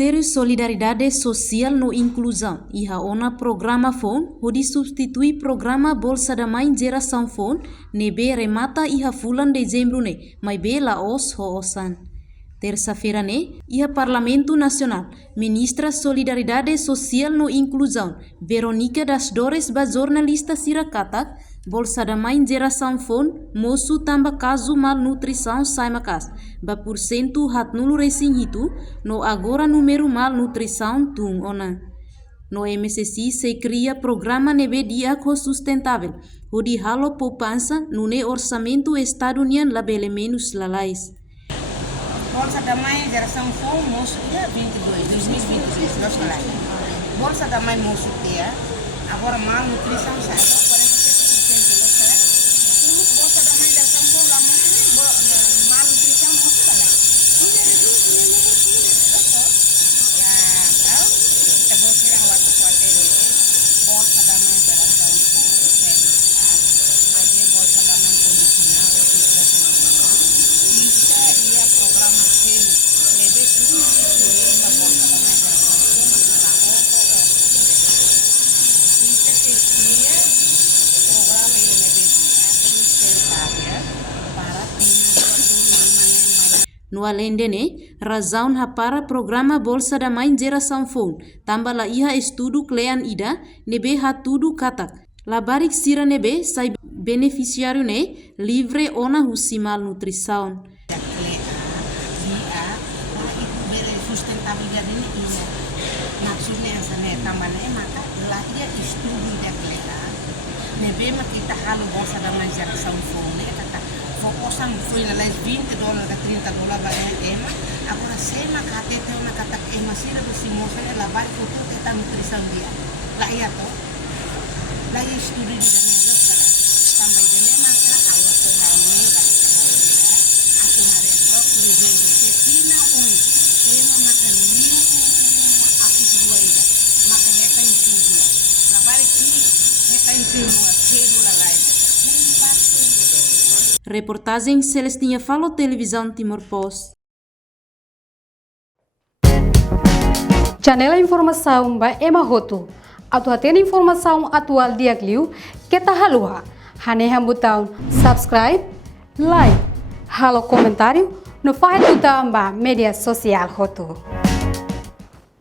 Ministério Solidariedade Social no Inclusão iha ona programa FON hodi substitui programa Bolsa da Mãe Geração FON nebe remata iha bulan dezembro ne mai bela os hoosan. Terça-feira ne iha Parlamento Nacional Ministra Solidariedade Social no Inclusão Veronica das Dores ba jornalista sirakatak Bolsa da Mãe Geração FON moço tamba caso malnutrição sai makas ba porcento hat nulu racing itu no agora número malnutrição tung ona. No MCC se cria programa nebe diako sustentável hodi halo poupança nune orçamento estadunian labele menos lalais. Bolsa da Mãe Geração FON moço dia 2022 nós falamos. Bolsa da Mãe moço dia agora malnutrição sai 47% nós falamos. Bolsa da Mãe Geração FON lá malnutrição nós falamos. Tidak ada duit yang ya tahu kita bosir waktu kuat Bolsa da Mãe Geração FON remata lagi Bolsa da Mãe condicional bisa dia programa selo lebe tudo na Bolsa da Mãe Geração FON masalah bisa setia programa ini lebe sustentável para No além de ne, razão para programa Bolsa da Mãe Geração FON, tambah la iha estudo klean ida, nebe ha tudo katak. La barik sira nebe sai beneficiário ne, livre ona husi malnutrição. Sustentabilidade ini maksudnya sana tambahnya maka lah ia estudo da kleka. Nebe kita halu Bolsa da Mãe Geração FON ne kata fokusan foi na $20 a $30 ba ema agora sema kate te una kata ema sira do simosa ne lavar futuro kita nutrição dia la ia to la ia estudo di dalam dokter tambah ini maka awak kenal ne la aku hari rock di setina ema maka liu aku dua ida maka heka insulia lavar ki heka insulia cedula lain Reportagem Celestinha Falo Televisão Timor-Post. Janela informação ba Ema Hoto. Atu atena informação atual diagliu kita halua. Hane botão subscribe, like, halo comentário no file botão ba media sosial Hoto.